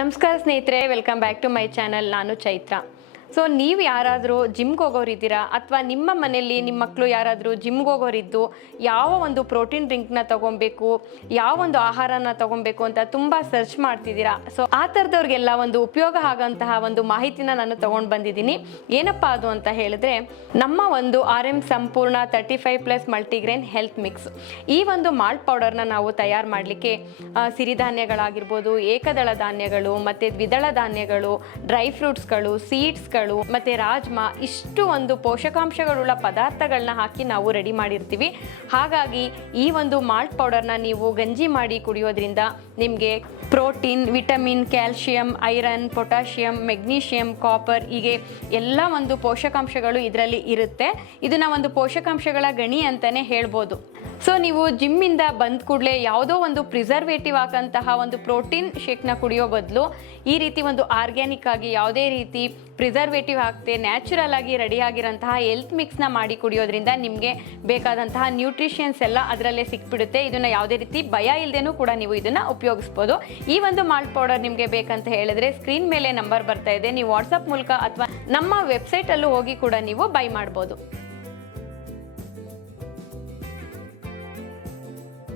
ನಮಸ್ಕಾರ ಸ್ನೇಹಿತರೆ, welcome back to my channel. ನಾನು ಚೈತ್ರ. ಸೊ ನೀವು ಯಾರಾದರೂ ಜಿಮ್ಗೆ ಹೋಗೋರಿದ್ದೀರಾ ಅಥವಾ ನಿಮ್ಮ ಮನೆಯಲ್ಲಿ ನಿಮ್ಮ ಮಕ್ಕಳು ಯಾರಾದರೂ ಜಿಮ್ಗೆ ಹೋಗೋರಿದ್ದು ಯಾವ ಒಂದು ಪ್ರೋಟೀನ್ ಡ್ರಿಂಕ್ನ ತೊಗೊಬೇಕು, ಯಾವ ಒಂದು ಆಹಾರನ ತೊಗೊಬೇಕು ಅಂತ ತುಂಬ ಸರ್ಚ್ ಮಾಡ್ತಿದ್ದೀರಾ. ಸೊ ಆ ಥರದವ್ರಿಗೆಲ್ಲ ಒಂದು ಉಪಯೋಗ ಆಗೋಂತಹ ಒಂದು ಮಾಹಿತಿನ ನಾನು ತೊಗೊಂಡು ಬಂದಿದ್ದೀನಿ. ಏನಪ್ಪ ಅದು ಅಂತ ಹೇಳಿದ್ರೆ, ನಮ್ಮ ಒಂದು RM ಸಂಪೂರ್ಣ 35+ ಮಲ್ಟಿಗ್ರೇನ್ ಹೆಲ್ತ್ ಮಿಕ್ಸ್. ಈ ಒಂದು ಮಾಲ್ಟ್ ಪೌಡರ್ನ ನಾವು ತಯಾರು ಮಾಡಲಿಕ್ಕೆ ಸಿರಿಧಾನ್ಯಗಳಾಗಿರ್ಬೋದು, ಏಕದಳ ಧಾನ್ಯಗಳು ಮತ್ತು ದ್ವಿದಳ ಧಾನ್ಯಗಳು, ಡ್ರೈ ಫ್ರೂಟ್ಸ್ಗಳು, ಸೀಡ್ಸ್ಗಳು ಮತ್ತೆ ರಾಜ್ಮಾ, ಇಷ್ಟು ಒಂದು ಪೋಷಕಾಂಶಗಳುಳ್ಳ ಪದಾರ್ಥಗಳನ್ನ ಹಾಕಿ ನಾವು ರೆಡಿ ಮಾಡಿರ್ತೀವಿ. ಹಾಗಾಗಿ ಈ ಒಂದು ಮಾಲ್ಟ್ ಪೌಡರ್ನ ನೀವು ಗಂಜಿ ಮಾಡಿ ಕುಡಿಯೋದ್ರಿಂದ ನಿಮಗೆ protein, vitamin, calcium, iron, potassium, magnesium, copper, ಹೀಗೆ ಎಲ್ಲ ಒಂದು ಪೋಷಕಾಂಶಗಳು ಇದರಲ್ಲಿ ಇರುತ್ತೆ. ಇದನ್ನ ಒಂದು ಪೋಷಕಾಂಶಗಳ ಗಣಿ ಅಂತಲೇ ಹೇಳ್ಬೋದು. ಸೊ ನೀವು ಜಿಮ್ಮಿಂದ ಬಂದ ಕೂಡಲೇ ಯಾವುದೋ ಒಂದು ಪ್ರಿಸರ್ವೇಟಿವ್ ಹಾಕಂತಹ ಒಂದು ಪ್ರೋಟೀನ್ ಶೇಕ್ನ ಕುಡಿಯೋ ಬದಲು ಈ ರೀತಿ ಒಂದು ಆರ್ಗ್ಯಾನಿಕ್ ಆಗಿ ಯಾವುದೇ ರೀತಿ ಪ್ರಿಸರ್ವೇಟಿವ್ ಹಾಕ್ತೆ ನ್ಯಾಚುರಲ್ ಆಗಿ ರೆಡಿ ಆಗಿರೋಂತಹ ಹೆಲ್ತ್ ಮಿಕ್ಸ್ನ ಮಾಡಿ ಕುಡಿಯೋದ್ರಿಂದ ನಿಮಗೆ ಬೇಕಾದಂತಹ ನ್ಯೂಟ್ರಿಷನ್ಸ್ ಎಲ್ಲ ಅದರಲ್ಲೇ ಸಿಕ್ಬಿಡುತ್ತೆ. ಇದನ್ನು ಯಾವುದೇ ರೀತಿ ಭಯ ಇಲ್ಲದೇನೂ ಕೂಡ ನೀವು ಇದನ್ನು ಉಪಯೋಗಿಸ್ಬೋದು. ಈ ಒಂದು ಮಾಲ್ಟ್ ಪೌಡರ್ ನಿಮಗೆ ಬೇಕಂತ ಹೇಳಿದ್ರೆ ಸ್ಕ್ರೀನ್ ಮೇಲೆ ನಂಬರ್ ಬರ್ತಾ ಇದೆ, ನೀವು ವಾಟ್ಸಪ್ ಮೂಲಕ ಅಥವಾ ನಮ್ಮ ವೆಬ್ಸೈಟಲ್ಲೂ ಹೋಗಿ ಕೂಡ ನೀವು ಬೈ ಮಾಡ್ಬೋದು.